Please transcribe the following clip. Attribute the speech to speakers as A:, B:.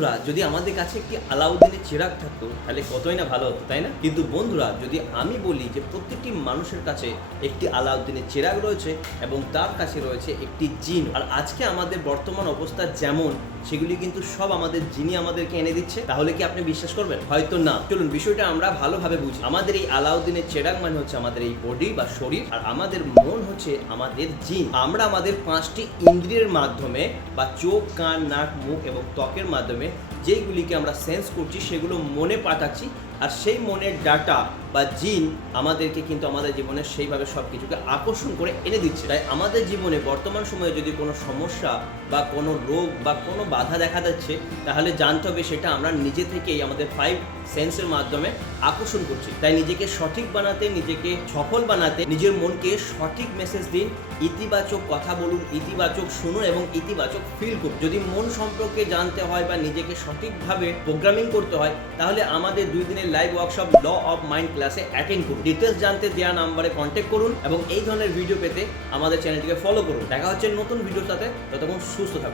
A: বন্ধুরা, যদি আমাদের কাছে একটি আলাউদ্দিনের চিরাগ থাকতো, তাহলে কতই না ভালো হতো, তাই না? কিন্তু বন্ধুরা, যদি আমি বলি যে প্রত্যেকটি মানুষের কাছে একটি আলাউদ্দিনের চিরাগ রয়েছে এবং তার কাছে রয়েছে একটি জিন, আর আজকে আমাদের বর্তমান অবস্থা যেমন, সেগুলি কিন্তু সব আমাদের জিনি আমাদেরকে এনে দিচ্ছে, তাহলে কি আপনি বিশ্বাস করবেন? হয়তো না। চলুন, বিষয়টা আমরা ভালোভাবে বুঝি। আমাদের এই আলাউদ্দিনের চেরাগ মানে হচ্ছে আমাদের এই বডি বা শরীর, আর আমাদের মন হচ্ছে আমাদের জিন। আমরা আমাদের পাঁচটি ইন্দ্রিয়ের মাধ্যমে বা চোখ, কান, নাক, মুখ এবং ত্বকের মাধ্যমে যেইগুলিকে আমরা সেন্স করছি সেগুলো মনে পাঠাচ্ছি আর সেই মনের ডাটা বা জিন আমাদেরকে কিন্তু আমাদের জীবনে সেইভাবে সব কিছুকে আকর্ষণ করে এনে দিচ্ছে। তাই আমাদের জীবনে বর্তমান সময়ে যদি কোনো সমস্যা বা কোনো রোগ বা কোনো বাধা দেখা যাচ্ছে, তাহলে জানতে হবে সেটা আমরা নিজে থেকেই আমাদের ফাইভ সেন্সের মাধ্যমে আকর্ষণ করছি। তাই নিজেকে সঠিক বানাতে, নিজেকে সফল বানাতে, নিজের মনকে সঠিক মেসেজ দিন, ইতিবাচক কথা বলুন, ইতিবাচক শুনুন এবং ইতিবাচক ফিল করুন। যদি মন সম্পর্কে জানতে হয় বা নিজেকে সঠিকভাবে প্রোগ্রামিং করতে হয়, তাহলে আমাদের দুই দিনের live workshop law of mind ক্লাসে অ্যাটেন্ড করুন ডিটেলস জানতে দেওয়া নাম্বারে কন্ট্যাক্ট করুন এবং এই ধরনের ভিডিও পেতে আমাদের চ্যানেলটিকে ফলো করুন। দেখা হচ্ছে নতুন ভিডিওর সাথে। ততক্ষণ সুস্থ থাকুন।